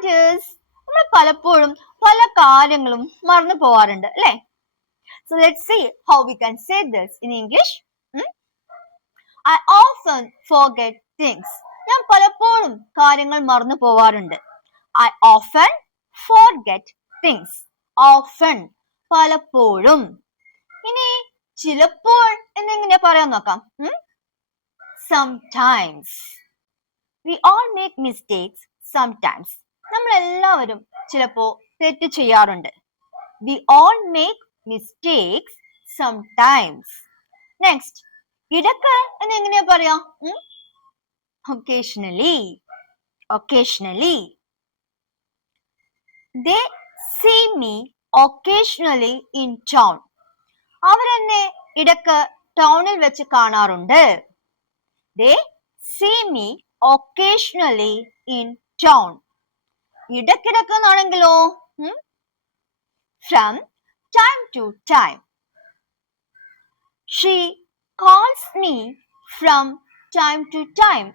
That is, നമ്മൾ പലപ്പോഴും പല കാര്യങ്ങളും മറന്നു പോവാറുണ്ട് അല്ലേ? So let's see how we can say this in English. I often forget things. ഞാൻ പലപ്പോഴും കാര്യങ്ങൾ മറന്നു പോവാറുണ്ട്. I often forget things. Often, പലപ്പോഴും. ഇനി ചിലപ്പോൾ എന്നെങ്ങനെയാ പറയാൻ നോക്കാം. Sometimes. We all make mistakes sometimes. നമ്മൾ എല്ലാവരും ചിലപ്പോ തെറ്റ് ചെയ്യാറുണ്ട്. We all make mistakes sometimes. Next, ഇടക്ക് എന്നെങ്ങനെയാ പറയാ? Occasionally. Occasionally. They see me occasionally in town. അവരെന്നെ ഇടക്ക് ടൗണിൽ വെച്ച് കാണാറുണ്ട്. They see me occasionally in town. ഇടക്കിടക്ക് എന്നാണെങ്കിലോ from time to time. She calls me from time to time.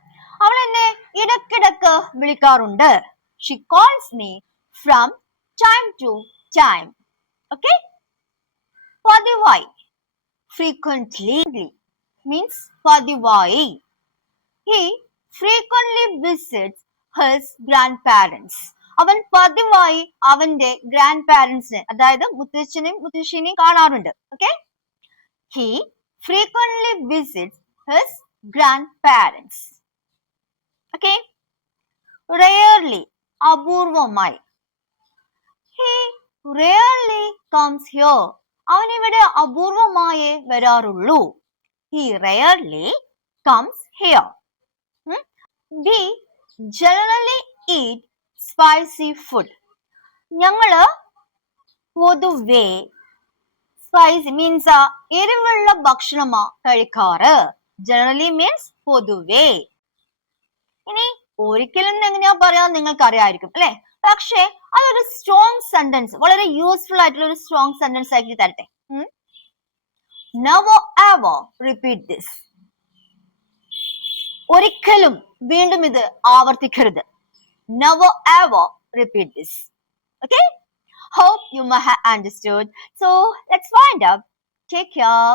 അവൾ എന്നെ ഇടക്കിടക്ക് വിളിക്കാറുണ്ട്. She calls me from time to time. Okay? പതിവായി. Frequently means പതിവായി. He frequently visits his grandparents. അവൻ പതിവായി അവന്റെ ഗ്രാൻഡ് പാരന്റ്സിനെ, അതായത് മുത്തച്ഛനെയും മുത്തശ്ശിനെയും കാണാറുണ്ട്. Okay? He frequently visits his grandparents. Okay? Rarely, അപൂർവമായി. He rarely comes here. അവൻ ഇവിടെ അപൂർവമായേ വരാറുള്ളൂ. He rarely comes here. We generally eat spicy food. ഞങ്ങള് പൊതുവേ സ്പൈസി മീൻസ് എരിവുള്ള ഭക്ഷണമാ കഴിക്കാറ്. ജനറലി മീൻസ് പൊതുവേ. ഇനി ഒരിക്കലും എങ്ങനെയാ പറയാ നിങ്ങൾക്ക് അറിയായിരിക്കും അല്ലെ? പക്ഷെ അതൊരു സ്ട്രോങ് സെന്റൻസ്, വളരെ യൂസ്ഫുൾ ആയിട്ടുള്ള ഒരു സ്ട്രോങ് സെന്റൻസ് ആക്കി തരട്ടെ. Never ever repeat this. ഒരിക്കലും വീണ്ടും ഇത് ആവർത്തിക്കരുത്. Never ever repeat this. Okay? Hope you may have understood. So let's find out. Take care.